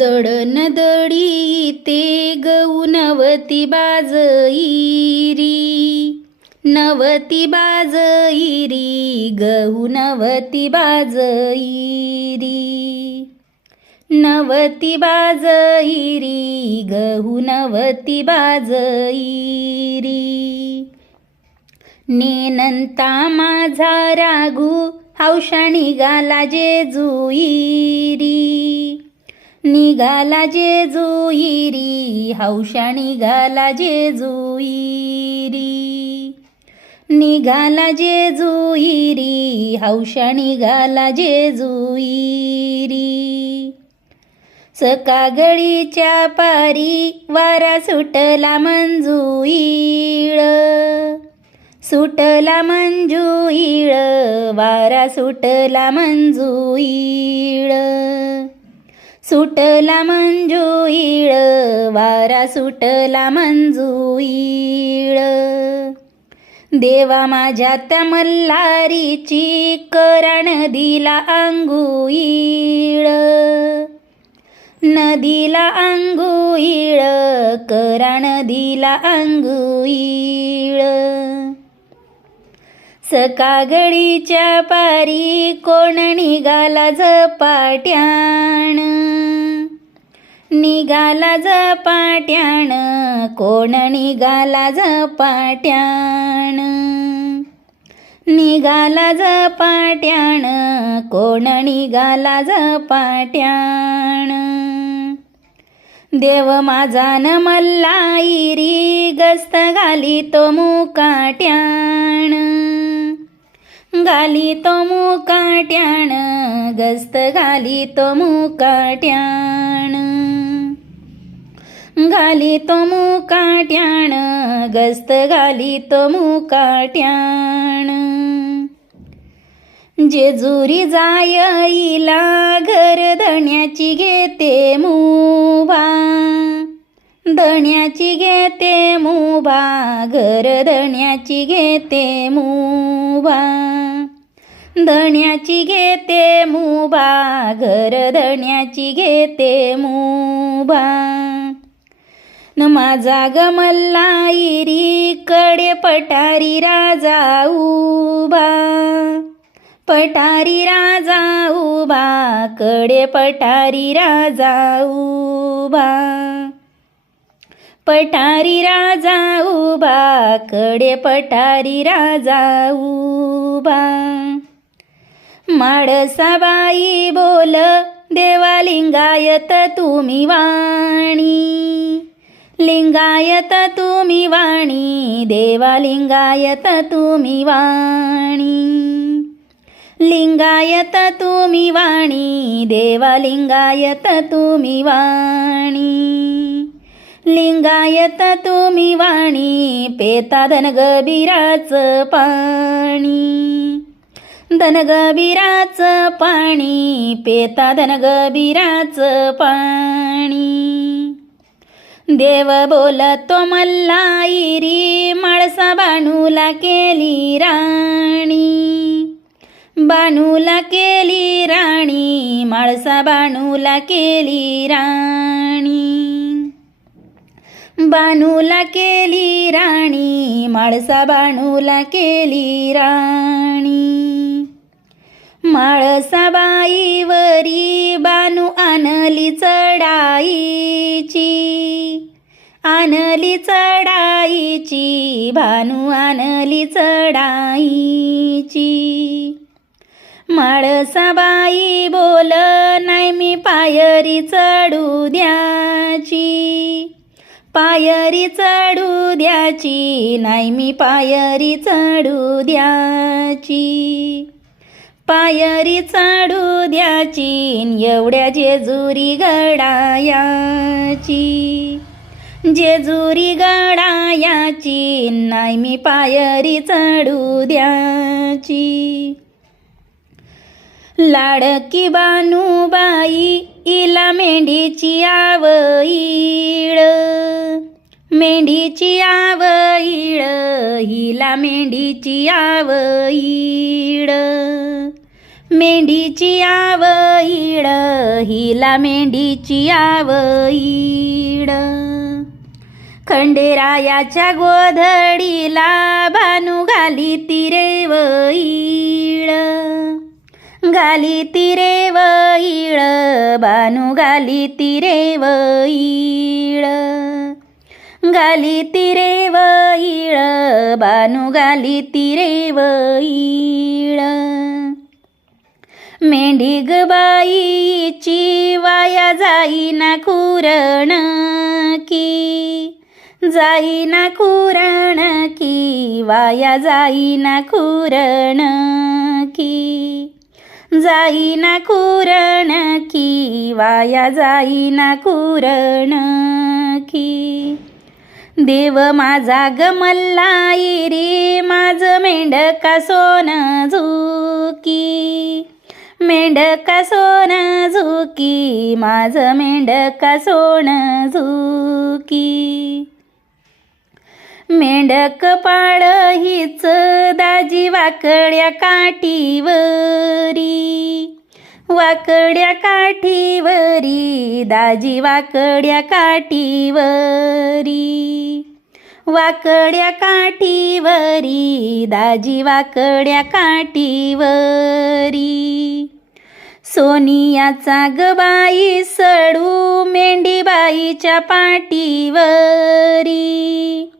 दडन दडी ते गौनवती बाजईरी. नवती बाजईरी गहू नवती बाजईरी. नवती बाजईरी गहू नवती बाजईरी. नेनंता माझा राघू हौशा जे जेजुईरी. निघाला जेजुईरी हौशा निघाला जेजुईरी निघाला जेजुईरी हौशा निघाला जेजुईरी सकागळीच्या पारी वारा सुटला मंजुईळ सुटला मंजुईळ वारा सुटला मंजुईळ सुटला मंजुईळ वारा सुटला मंजुईळ देवा माझ्या त्या मल्हारीची करा नदीला अंगुईळ नदीला अंगुईळ करा नदीला अंगुईळ सकागळीच्या पारी कोण निघाला झपाट्याण? निघाला झपाट्याण कोण निघाला झपाट्याण? निघाला झपाट्याण कोण निघाला झपाट्याण? देव माझा न मल्लाईरी गस्त घाली तो मुकाट्याण. घाली तो मुकाट्याण गस्त घाली तो मुकाट्याण घाली तो मुकाट्याण गस्त घाली तो मुकाट्याण जेजुरी जायईला घर धण्याची घेते मुभा. धण्याची घेते मुभा घर धण्याची घेते मुभा. धण्याची घेते मुभा घर धण्याची घेते मुभा न माझा गमल्लाईरी कडे पटारी राजा उभा. पटारी राजा उभा कडे पटारी राजा उभा. पटारी राजा उभा कडे पटारी राजा उभा. माडसाबाई बोल देवालिंगायत तुम्ही वाणी. लिंगायत तुम्ही वाणी देवालिंगायत तुम्ही वाणी. लिंगायत तुम्ही वाणी देवालिंगायत तुम्ही वाणी. लिंगायत तुम्ही वाणी पेता धनगबिराचं पाणी. धनगबिराचं पाणी पेता धनगबिराचं पाणी. देव बोलतो मल्लाईरी माळसा बाणूला केली राणी. बाणूला केली राणी माळसा बाणूला केली राणी. बाणूला केली राणी माळसा बाणूला केली राणी. माळसाबाईवरी बानू आणली चढाईची. आणली चढाईची भानू आणली चढाईची. माळसाबाई बोल नाही मी पायरी चढू द्याची पायरी चढू द्याची नाही मी पायरी चढू द्याची पायरी चाडू द्याची एवढ्या जेजुरी गडायाची. जेजुरी गडायाची नाही मी पायरी चढू द्याची. लाडकी बानूबाई इला मेंढीची आवईळ. मेंढीची आवईळ हिला मेंढीची आवईळ. मेंढीची आवईड हिला मेंढीची आवईड. खंडेरायाच्या गोधडीला भानू घाली तिरे वईळ घाली तिरे वईळ भानू घाली तिरे वईळ घाली तिरे वईळ भानू घाली तिरे वईळ मेंढी ग बाईची वाया जाईना कुरण की. जाईना कुरण की वाया जाईना कुरण की. जाईना कुरण की वाया जाईना कुरण की. देव माझा गमल्लाई रे माझं मेंढका सोन झुकी. मेंढका सोन झुकी माझं मेंढका सोन झुकी. मेंढक पाळ हीच दाजी वाकड्या काठीवरी. वाकड्या काठीवरी दाजी वाकड्या काठीवरी. वाकड्या काठीवरी दाजी वाकड्या काठीवरी. सोनियाचा गबाई सडू मेंढीबाईच्या पाठीवरी.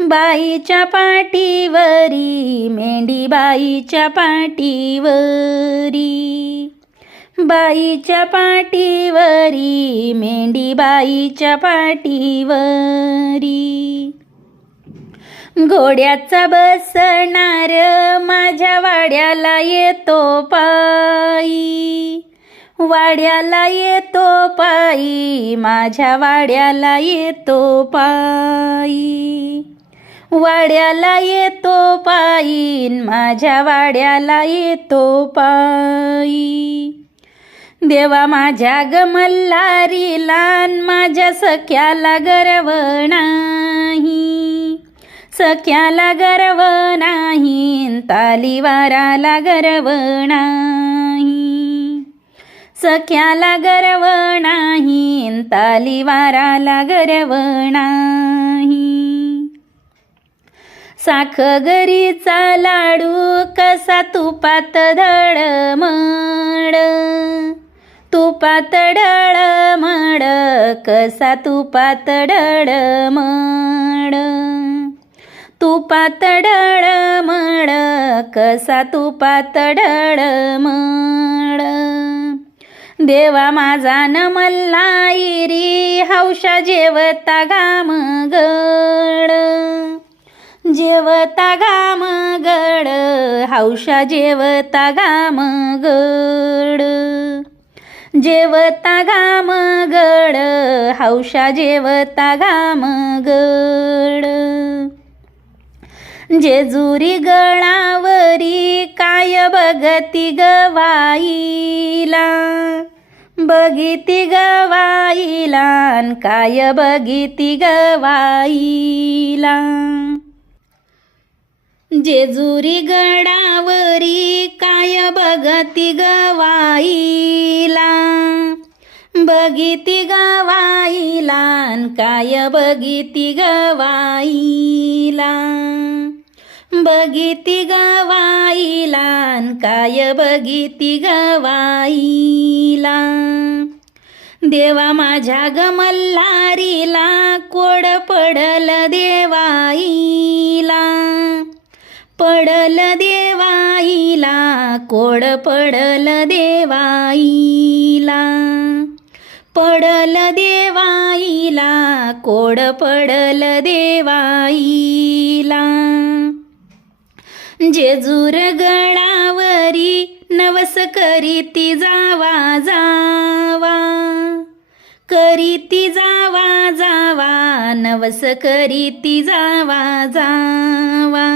बाईच्या पाठीवरी मेंढीबाईच्या पाठीवरी. बाईच्या पाठीवरी मेंढीबाईच्या पाठीवरी. घोड्याचा बसणार माझ्या वाड्याला येतो पायी. वाड्याला येतो पायी माझ्या वाड्याला येतो पायी. वाड्याला येतो पायी माझ्या वाड्याला येतो पायी. देवा माझ्या गमल्लारी लहान माझ्या सख्याला गर्व नाही. सख्याला गर्व नाही तालीवाराला गर्व नाही सख्याला गर्व नाही तालीवाराला गर्व नाही साखगरीचा लाडू कसा तुपात धडमड तुपात डळमड कसा तुपात डळमड तुपात मळ कसा तुपात मळ. देवा माझा न मल्लाई हौशा जेवता घाम गड. जेवता घाम गड हौशा जेवता घाम गड. जेवता घाम गड हौशा जेवता घाम गड. जेजुरी गळावरी काय बघती गवाईला बघिती गवाईला काय बघिती गवाईला जेजुरी गडावरी काय बघती गवाईला बघिती गवाईला काय बघिती गवाईला बघिती गवाईला काय बघिती गवाईला देवा माझ्या गमल्लारीला कोड पडल देवाईला. पडल देवाईला कोड पडल देवाईला. पडल देवाईला कोड पडल देवाईला. जेजूर गडावरी नवस करीती जावा जावा. करीती जावा जावा नवस करीती जावा जावा.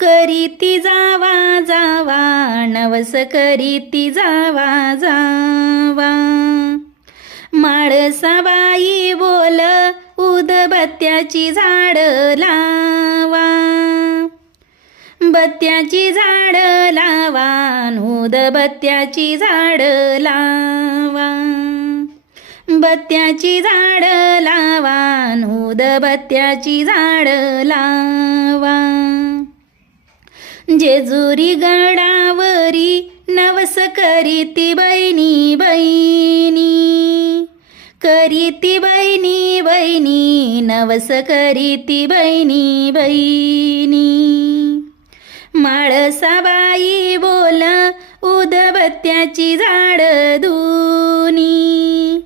करीती जावा जावा नवस करीती जावा जावा. माळसाबाई बोल उदबत्त्याची झाड लावा. बत्त्याची झाड लावा उदबत्त्याची झाड लावा. बत्त्याची झाड लावा उदबत्त्याची झाड लावा. जेजुरी गडावरी नवस करीती बहिणी बहिणी. करीती बहिणी बहिणी नवस करीती बहिणी बहिणी. माळसाबाई बोल उदबत्त्याची झाड धुनी.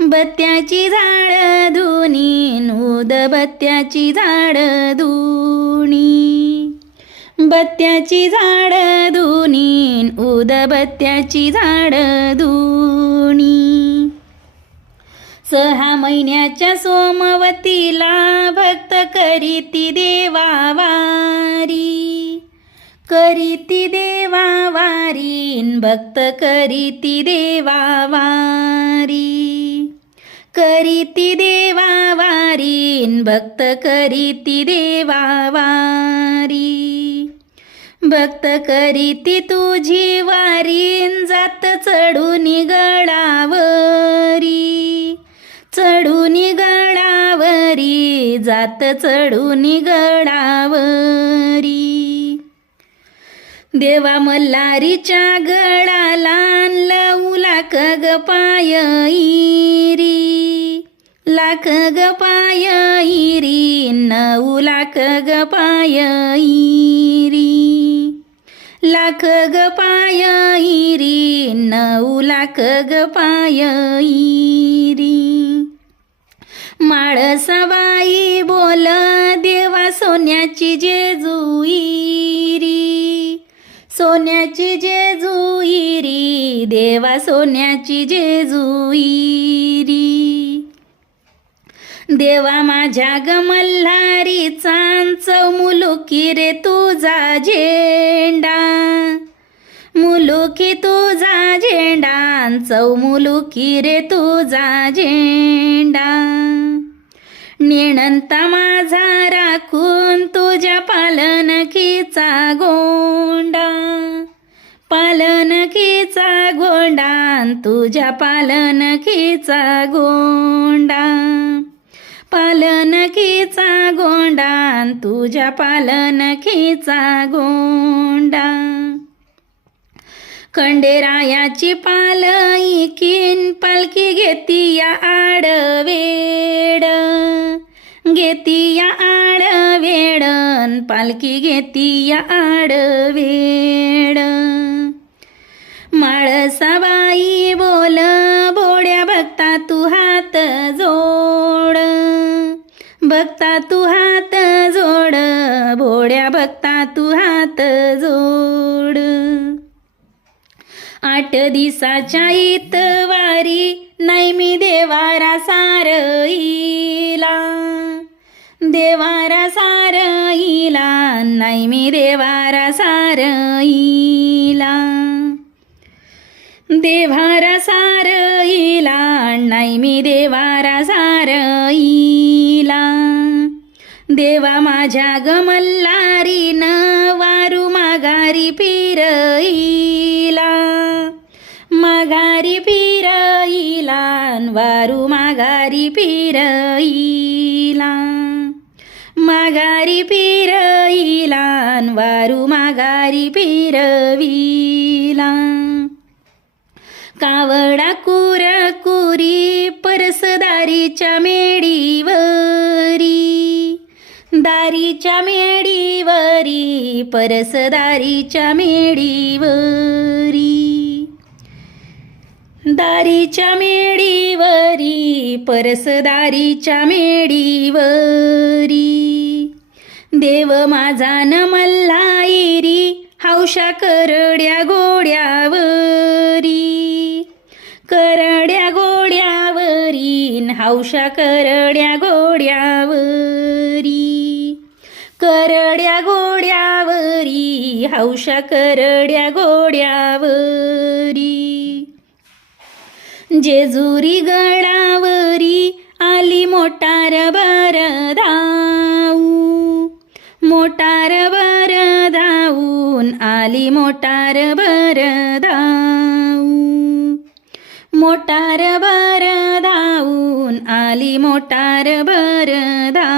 बत्त्याची झाड धुनी उदबत्त्याची झाड धुनी. बत्त्याची झाड धुनी उदबत्त्याची झाड धुनी. सहा महिन्याच्या सोमवतीला भक्त करीती देवावारी. करीती देवावारी भक्त करीती देवावारी करीती देवावारी भक्त करीती देवावारी भक्त करीती तुझी वारीन जात चढून गडावरी चढून गडावरी जात चढून गळावरी देवा मल्हारीच्या गळाला लावू लाख ग पाय इरी लाख ग पाय इरी नऊ लाख ग पाय इरी लाख ग पाय इरी नऊ लाख ग पाय इरी माळसाबाई बोल देवा सोन्याची जेजुईरी. सोन्याची जेजुईरी देवा सोन्याची जेजुईरी देवा माझ्या गमल्हारी चांचव मुलुकी रे तुझा झेंडा. मुलुकी तुझा झेंडा चौ मुलुकी रे तुझा झेंडा. नेणंता माझा राखून तुझ्या पालनकीचा गोंडा. पालनकीचा गोंडा तुझ्या पालनकीचा गोंडा. पालनकीचा गोंडा तुझ्या पालनकीचा गोंडा. खंडेरायाची पालई किन पालखी घेती या आडवेड. घेती या आडवेडन पालखी घेती या आडवेड माळसाबाई बोल बोड्या भक्ता तू हात जोड. भक्ता तू हात जोड बोड्या भक्ता तू हात जोड. आठ दिसाच्या इतवारी नाही मी देवारा सारईला. देवारा सारईला नाही मी देवारा सारईला. देवारा सारईला नाही मी देवारा सारईला. देवा माझ्या गमल्लारीन वारू माघारी पिरईला माघारी पिरईला वारू माघारी पिरईला माघारी पिरईला वारू माघारी फिरवीला कावडा कुरकुरी परसदारीच्या मेडीवरी दारीच्या मेडीवरी परसदारीच्या मेडीवरी दारीच्या मेडीवरी परसदारीच्या मेडीवरी देव माझा न मल्लाईरी हौशा करड्या गोड्यावरी. करड्या गोड्यावरी हौशा करड्या गोड्यावरी. करड्या गोड्यावरी हौशा करड्या गोड्यावरी. जेजुरी गडावरी आली मोटार बर धाऊ मोटार बर धाऊ आली मोटार बर धाऊ मोटार बर धावून आली मोटार बर धाऊ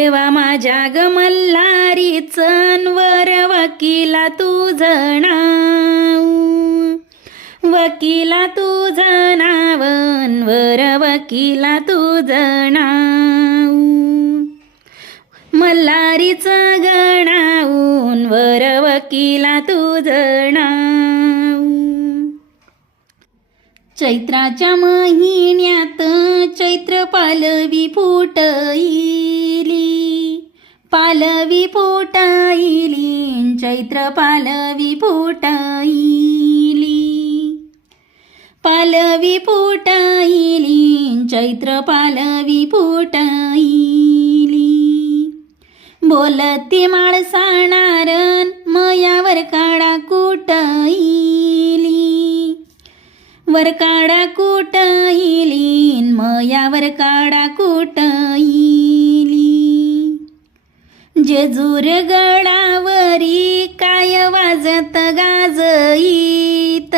देवा माझ्या ग मल्हारी चनवर वकिला तुझं नाव. वकिला तुझं नावन वर वकिला तुझं नाव. मल्हारीचं गणाऊन वर वकिला तुझं नाव. चैत्राच्या महिन्यात चैत्र पालवी फुटईली. पालवी फुटाईली चैत्र पालवी फुटईली. पालवी फुटाईली चैत्र पालवी फुटईली. बोलती माळसाणारन मयावर काळा वरकाडा वर काडा मया वरकाडा काडा कुटाईली जेजूर गडावरी काय वाजत गाजईत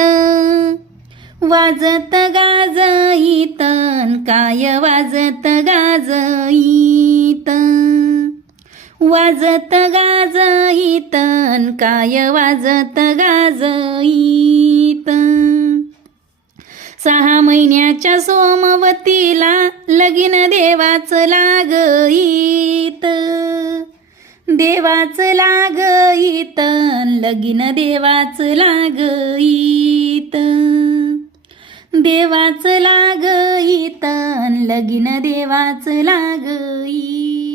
वाजत गाजईतन काय वाजत गाजईत वाजत गाजईतन काय वाजत गाजईत सहा महिन्याच्या सोमवतीला लगीन देवाच लागईत देवाच लागईत लगीन देवाच लागईत देवाच लागईत लगीन देवाच लागईत